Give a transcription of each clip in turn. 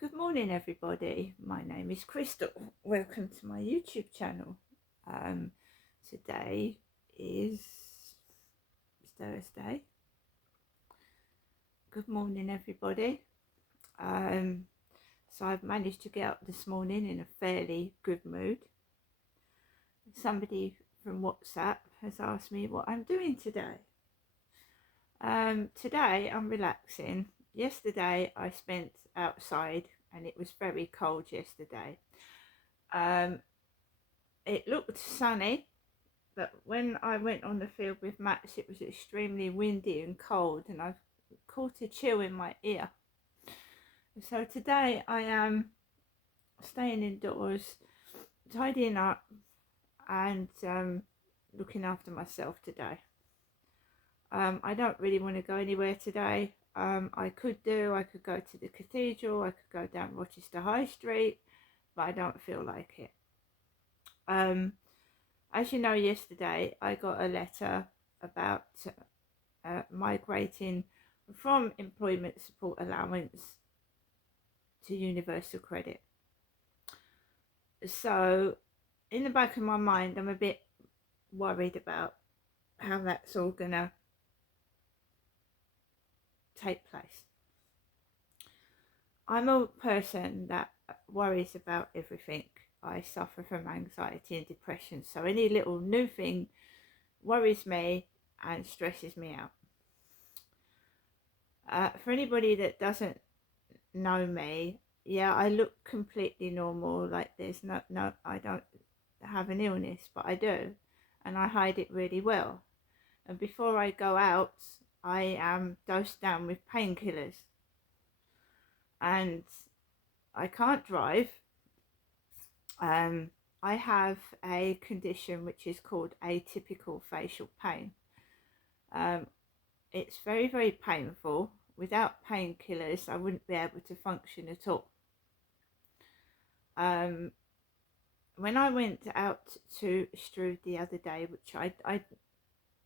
Good morning, everybody. My name is Crystal. Welcome to my YouTube channel. Today is Thursday. Good morning, everybody. So I've managed to get up this morning in a fairly good mood. Somebody from WhatsApp has asked me what I'm doing today. Today I'm relaxing. Yesterday I spent outside and it was very cold yesterday. It looked sunny, but when I went on the field with Max it was extremely windy and cold and I've caught a chill in my ear. So today I am staying indoors, tidying up and looking after myself today. I don't really want to go anywhere today. I could go to the cathedral, I could go down Rochester High Street, but I don't feel like it. As you know, yesterday I got a letter about migrating from employment support allowance to universal credit. So in the back of my mind I'm a bit worried about how that's all gonna take place. I'm a person that worries about everything. I suffer from anxiety and depression, so any little new thing worries me and stresses me out. For anybody that doesn't know me, yeah, I look completely normal, like there's no I don't have an illness, but I do, and I hide it really well. And before I go out I am dosed down with painkillers, and I can't drive. I have a condition which is called atypical facial pain. It's very, very painful. Without painkillers I wouldn't be able to function at all. When I went out to Strood the other day, which I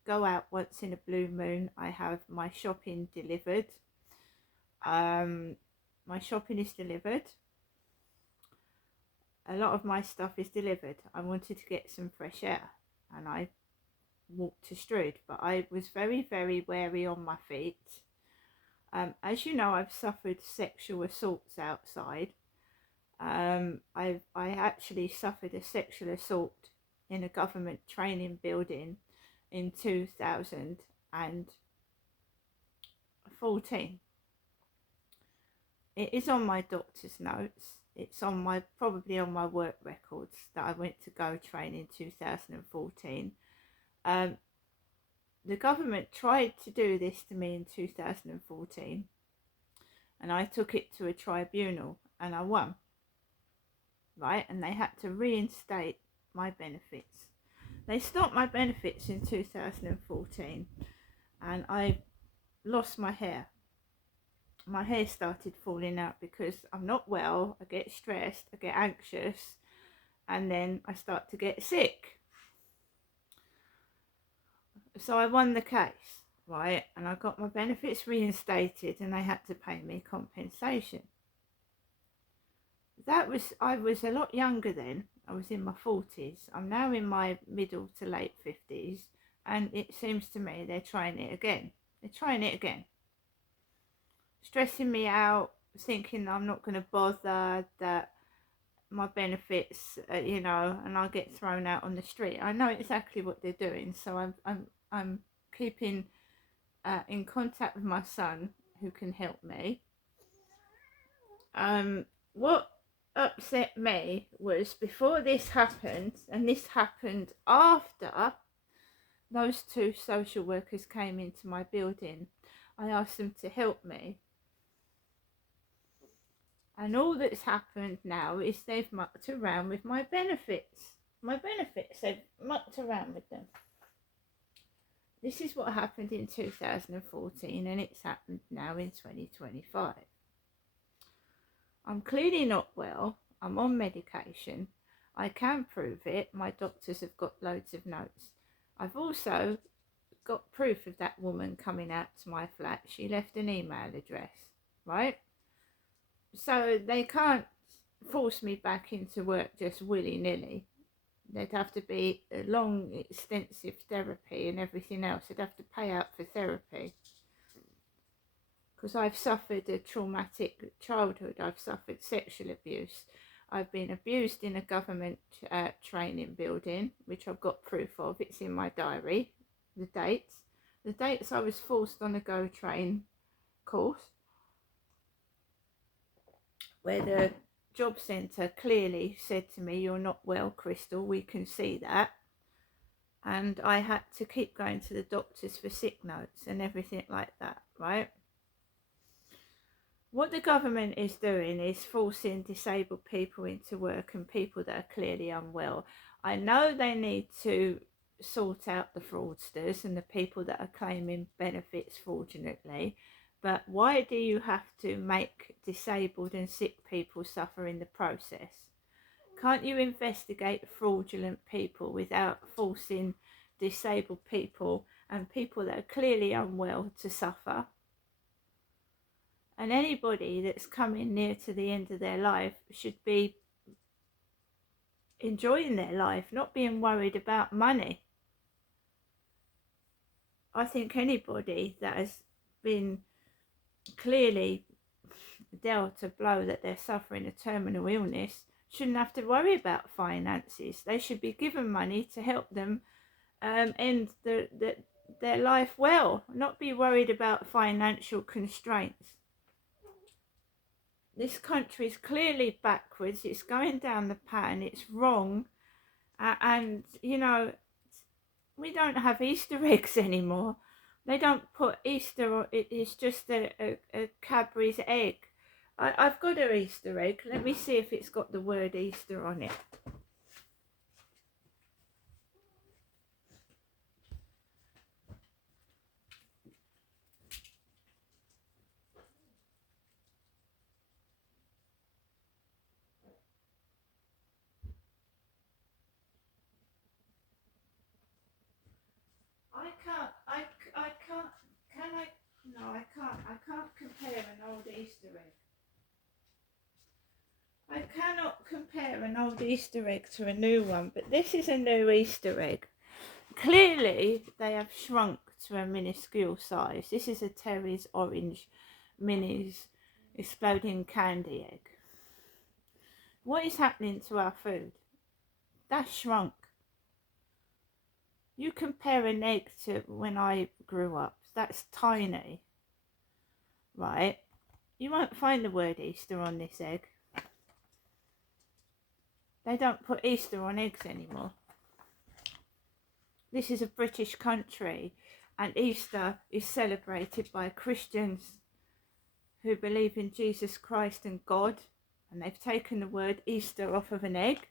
go out once in a blue moon, I have my shopping delivered. My shopping is delivered. A lot of my stuff is delivered. I wanted to get some fresh air and I walked to Strood, but I was very, very wary on my feet. As you know, I've suffered sexual assaults outside. I actually suffered a sexual assault in a government training building in 2014. It is on my doctor's notes. It's on probably on my work records that I went to go train in 2014. The government tried to do this to me in 2014 and I took it to a tribunal and I won, right? And they had to reinstate my benefits. They stopped my benefits in 2014 and I lost my hair. My hair started falling out because I'm not well, I get stressed, I get anxious, and then I start to get sick. So I won the case, right, and I got my benefits reinstated and they had to pay me compensation. I was a lot younger then. I was in my 40s. I'm now in my middle to late 50s, and it seems to me they're trying it again. Stressing me out, thinking I'm not going to bother, that my benefits, and I'll get thrown out on the street. I know exactly what they're doing, so I'm keeping in contact with my son, who can help me. What upset me was before this happened, and this happened after those two social workers came into my building. I asked them to help me. And all that's happened now is they've mucked around with my benefits. They've mucked around with them. This is what happened in 2014 and it's happened now in 2025. I'm clearly not well. I'm on medication. I can prove it. My doctors have got loads of notes. I've also got proof of that woman coming out to my flat. She left an email address, right? So they can't force me back into work just willy-nilly. There'd have to be a long, extensive therapy and everything else. I'd have to pay out for therapy. Because I've suffered a traumatic childhood. I've suffered sexual abuse. I've been abused in a government training building, which I've got proof of. It's in my diary, the dates. The dates I was forced on a Go Train course, where the job centre clearly said to me, "You're not well, Crystal, we can see that." And I had to keep going to the doctors for sick notes and everything like that, right? What the government is doing is forcing disabled people into work and people that are clearly unwell. I know they need to sort out the fraudsters and the people that are claiming benefits fraudulently, but why do you have to make disabled and sick people suffer in the process? Can't you investigate fraudulent people without forcing disabled people and people that are clearly unwell to suffer? And anybody that's coming near to the end of their life should be enjoying their life, not being worried about money. I think anybody that has been clearly dealt a blow that they're suffering a terminal illness shouldn't have to worry about finances. They should be given money to help them end their life well, not be worried about financial constraints. This country is clearly backwards. It's going down the pattern. It's wrong. And, you know, we don't have Easter eggs anymore. They don't put Easter on it. It's just a Cadbury's egg. I've got an Easter egg. Let me see if it's got the word Easter on it. I can't, can I? No, I can't. I can't compare an old Easter egg. I cannot compare an old Easter egg to a new one, but this is a new Easter egg. Clearly, they have shrunk to a minuscule size. This is a Terry's Orange Minis Exploding Candy Egg. What is happening to our food? That's shrunk. You compare an egg to when I grew up, that's tiny, right? You won't find the word Easter on this egg. They don't put Easter on eggs anymore. This is a British country, and Easter is celebrated by Christians who believe in Jesus Christ and God, and they've taken the word Easter off of an egg.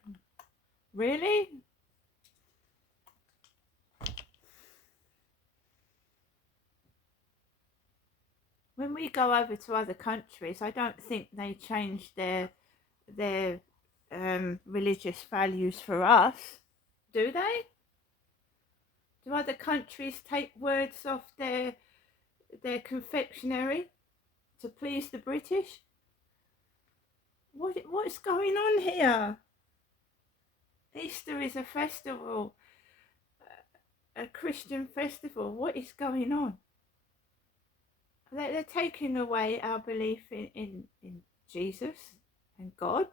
Really? When we go over to other countries, I don't think they change their religious values for us, do they? Do other countries take words off their confectionery to please the British? What's going on here? Easter is a festival, a Christian festival. What is going on? They're taking away our belief in Jesus and God.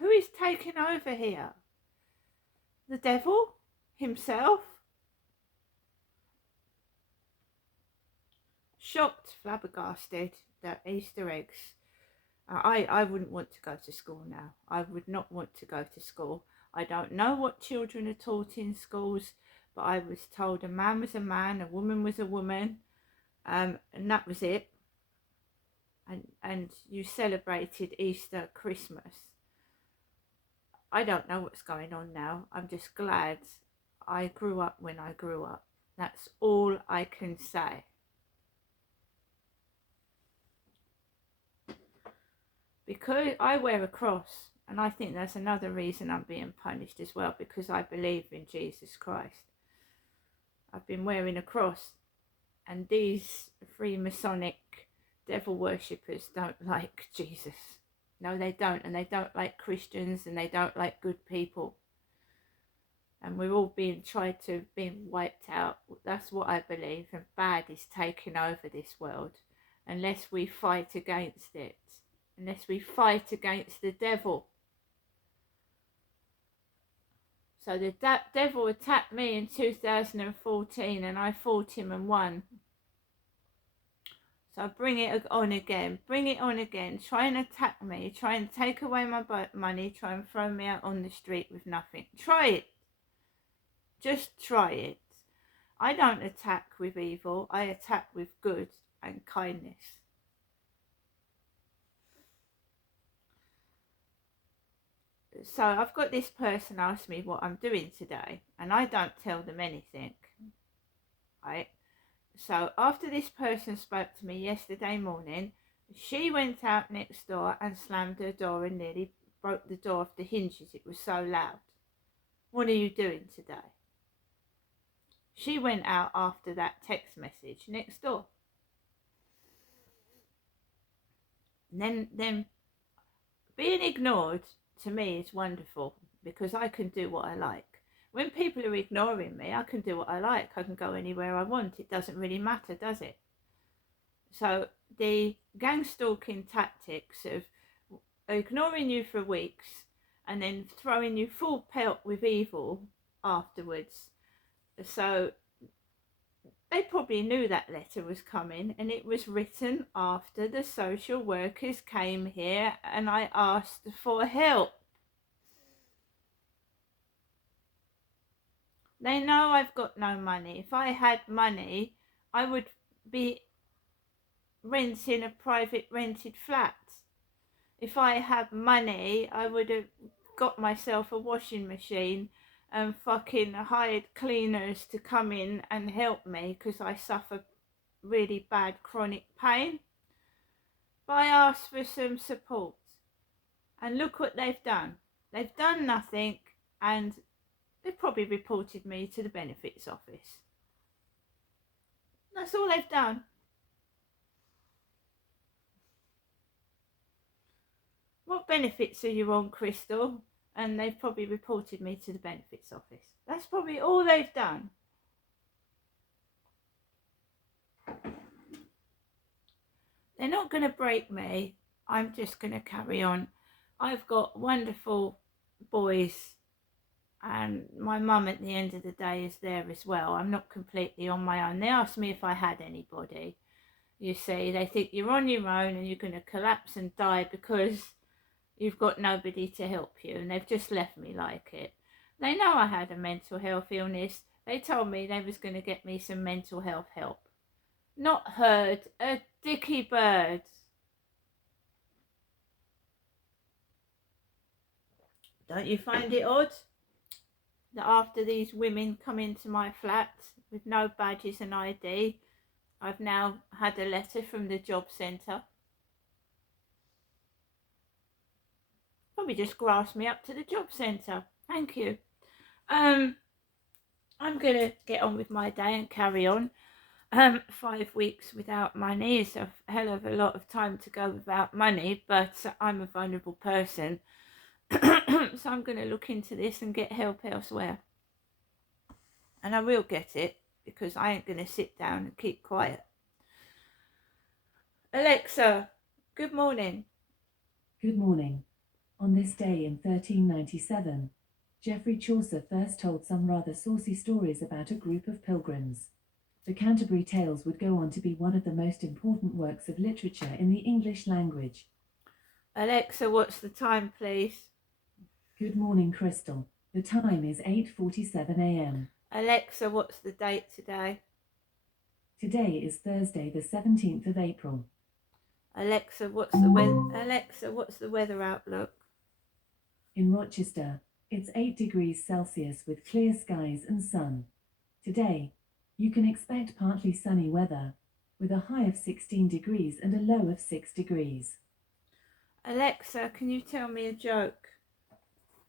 Who is taking over here? The devil himself? Shocked, flabbergasted that Easter eggs. I wouldn't want to go to school now. I would not want to go to school. I don't know what children are taught in schools, but I was told a man was a man, a woman was a woman, and that was it. And you celebrated Easter, Christmas. I don't know what's going on now. I'm just glad I grew up when I grew up. That's all I can say. Because I wear a cross, and I think that's another reason I'm being punished as well, because I believe in Jesus Christ. I've been wearing a cross, and these Freemasonic devil worshippers don't like Jesus. No, they don't, and they don't like Christians, and they don't like good people. And we're all being wiped out. That's what I believe, and bad is taking over this world unless we fight against it, unless we fight against the devil. So the devil attacked me in 2014, and I fought him and won. So bring it on again, try and attack me, try and take away my money, try and throw me out on the street with nothing. Try it. Just try it. I don't attack with evil, I attack with good and kindness. So I've got this person ask me what I'm doing today, and I don't tell them anything, right? So after this person spoke to me yesterday morning, she went out next door and slammed her door and nearly broke the door off the hinges. It was so loud. What are you doing today? She went out after that text message next door. And then being ignored to me is wonderful, because I can do what I like. When people are ignoring me, I can do what I like. I can go anywhere I want. It doesn't really matter, does it? So the gang stalking tactics of ignoring you for weeks and then throwing you full pelt with evil afterwards. So they probably knew that letter was coming, and it was written after the social workers came here and I asked for help. They know I've got no money. If I had money, I would be renting a private rented flat. If I had money, I would have got myself a washing machine and fucking hired cleaners to come in and help me, because I suffer really bad chronic pain. But I asked for some support, and look what they've done. They've done nothing, and they've probably reported me to the benefits office. That's all they've done. What benefits are you on, Crystal? And they've probably reported me to the benefits office. That's probably all they've done. They're not going to break me. I'm just going to carry on. I've got wonderful boys, and my mum at the end of the day is there as well. I'm not completely on my own. They asked me if I had anybody. You see, they think you're on your own and you're going to collapse and die because you've got nobody to help you, and they've just left me like it. They know I had a mental health illness. They told me they was going to get me some mental health help. Not heard a dicky bird. Don't you find it odd that after these women come into my flat with no badges and ID, I've now had a letter from the job centre? Probably just grassed me up to the job centre. Thank you. I'm going to get on with my day and carry on. 5 weeks without money is a hell of a lot of time to go without money, but I'm a vulnerable person. So I'm going to look into this and get help elsewhere. And I will get it, because I ain't going to sit down and keep quiet. Alexa, good morning. Good morning. On this day in 1397, Geoffrey Chaucer first told some rather saucy stories about a group of pilgrims. The Canterbury Tales would go on to be one of the most important works of literature in the English language. Alexa, what's the time, please? Good morning, Crystal. The time is 8:47 a.m. Alexa, what's the date today? Today is Thursday, the 17th of April. Alexa, what's the weather? Alexa, what's the weather outlook? In Rochester, it's 8 degrees Celsius with clear skies and sun. Today, you can expect partly sunny weather, with a high of 16 degrees and a low of 6 degrees. Alexa, can you tell me a joke?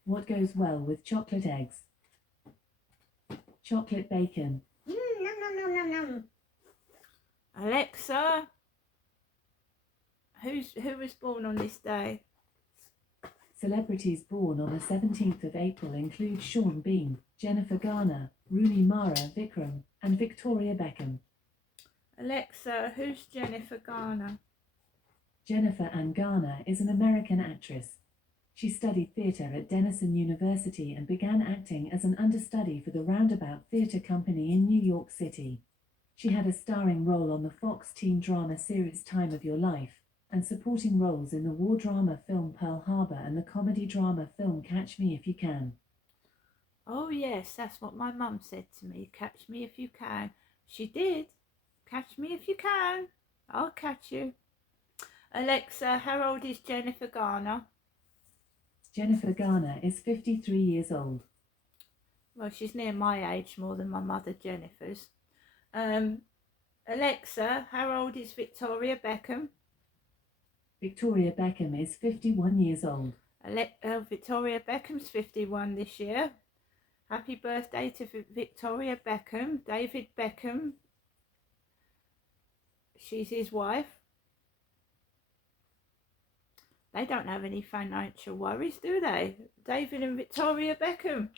What goes well with chocolate eggs? Chocolate bacon. No, Alexa, who was born on this day? Celebrities born on the 17th of April include Sean Bean, Jennifer Garner, Rooney Mara Vikram, and Victoria Beckham. Alexa, who's Jennifer Garner? Jennifer Ann Garner is an American actress. She studied theatre at Denison University and began acting as an understudy for the Roundabout Theatre Company in New York City. She had a starring role on the Fox teen drama series Time of Your Life, and supporting roles in the war drama film Pearl Harbor and the comedy drama film Catch Me If You Can. Oh yes, that's what my mum said to me. Catch me if you can. She did. Catch me if you can. I'll catch you. Alexa, how old is Jennifer Garner? Jennifer Garner is 53 years old. Well, she's near my age, more than my mother Jennifer's. Alexa, how old is Victoria Beckham? Victoria Beckham is 51 years old. Victoria Beckham's 51 this year. Happy birthday to Victoria Beckham. David Beckham, she's his wife. They don't have any financial worries, do they? David and Victoria Beckham.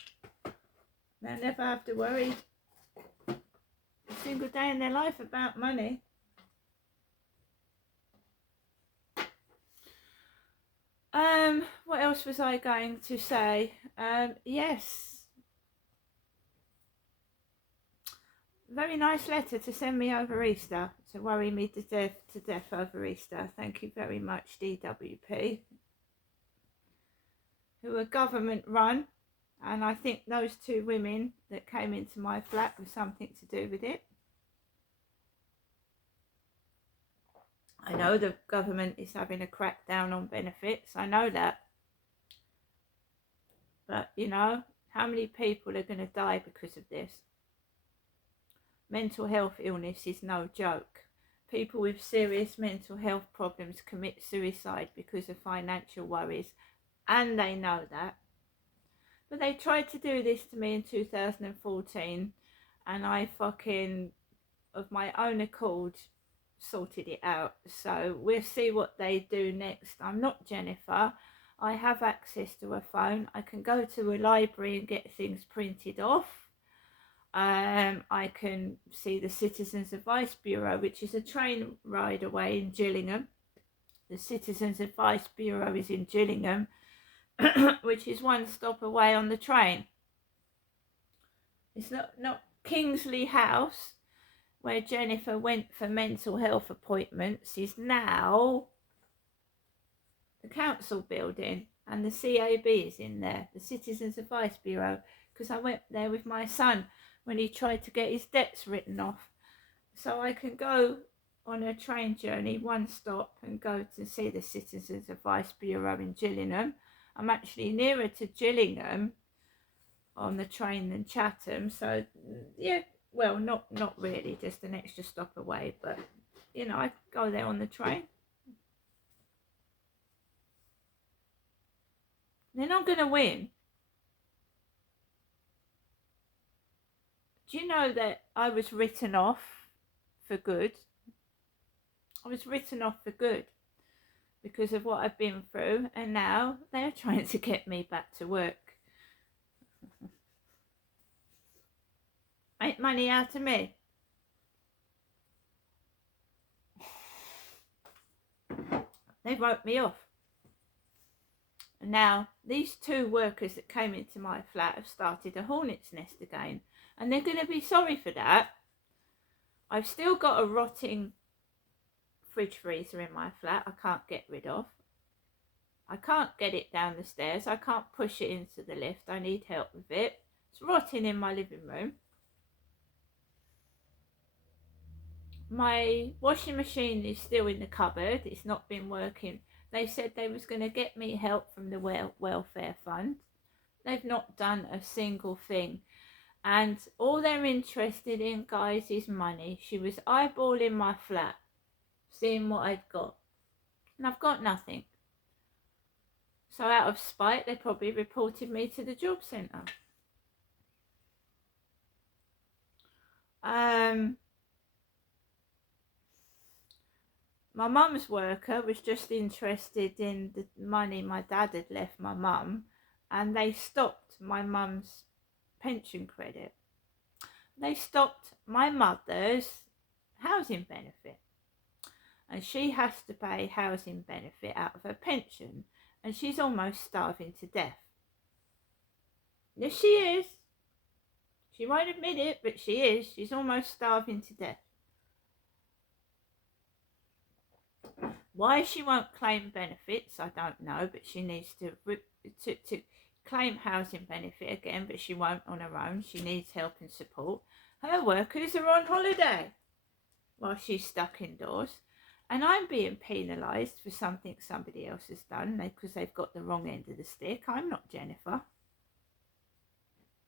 They'll never have to worry a single day in their life about money. What else was I going to say? Yes. Very nice letter to send me over Easter, to worry me to death over Easter. Thank you very much, DWP, who are government run, and I think those two women that came into my flat were something to do with it. I know the government is having a crackdown on benefits, I know that. But, you know, how many people are going to die because of this? Mental health illness is no joke. People with serious mental health problems commit suicide because of financial worries, and they know that. But they tried to do this to me in 2014, and I fucking, of my own accord, sorted it out. So we'll see what they do next. I'm not Jennifer. I have access to a phone. I can go to a library and get things printed off. I can see the Citizens Advice Bureau, which is a train ride away in Gillingham. The Citizens Advice Bureau is in Gillingham, which is one stop away on the train. It's not Kingsley House, where Jennifer went for mental health appointments, is now the council building, and the CAB is in there, the Citizens Advice Bureau, because I went there with my son when he tried to get his debts written off. So I can go on a train journey, one stop, and go to see the Citizens Advice Bureau in Gillingham. I'm actually nearer to Gillingham on the train than Chatham, so yeah, well, not really, just an extra stop away, but you know, I go there on the train. They're not going to win. Do you know that I was written off for good? I was written off for good because of what I've been through, and now they're trying to get me back to work. Make money out of me. They wrote me off. And now these two workers that came into my flat have started a hornet's nest again. And they're going to be sorry for that. I've still got a rotting fridge freezer in my flat I can't get rid of. I can't get it down the stairs. I can't push it into the lift. I need help with it. It's rotting in my living room. My washing machine is still in the cupboard. It's not been working. They said they was going to get me help from the welfare fund. They've not done a single thing. And all they're interested in, guys, is money. She was eyeballing my flat, seeing what I'd got. And I've got nothing. So out of spite, they probably reported me to the job centre. my mum's worker was just interested in the money my dad had left my mum, and they stopped my mum's pension credit. They stopped my mother's housing benefit, and she has to pay housing benefit out of her pension, and she's almost starving to death. Yes, she is. She won't admit it, but she is. She's almost starving to death. Why she won't claim benefits, I don't know, but she needs to claim housing benefit again, but she won't on her own. She needs help and support. Her workers are on holiday while she's stuck indoors, and I'm being penalised for something somebody else has done because they've got the wrong end of the stick. I'm not Jennifer.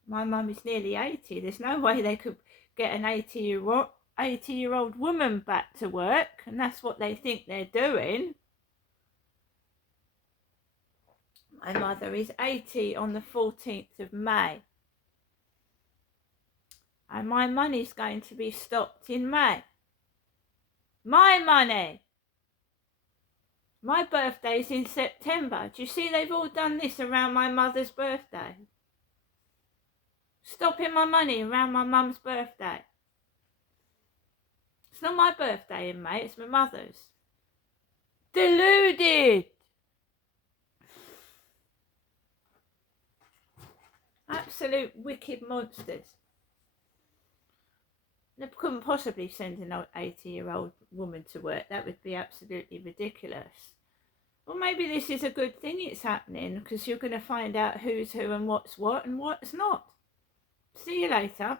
My mum is nearly 80. There's no way they could get an 80-year-old woman back to work, and that's what they think they're doing. My mother is 80 on the 14th of May. And my money's going to be stopped in May. My money! My birthday's in September. Do you see they've all done this around my mother's birthday? Stopping my money around my mum's birthday. It's not my birthday in May, it's my mother's. Deluded! Absolute wicked monsters. They couldn't possibly send an 80-year-old woman to work. That would be absolutely ridiculous. Well, maybe this is a good thing it's happening, because you're going to find out who's who and what's not. See you later.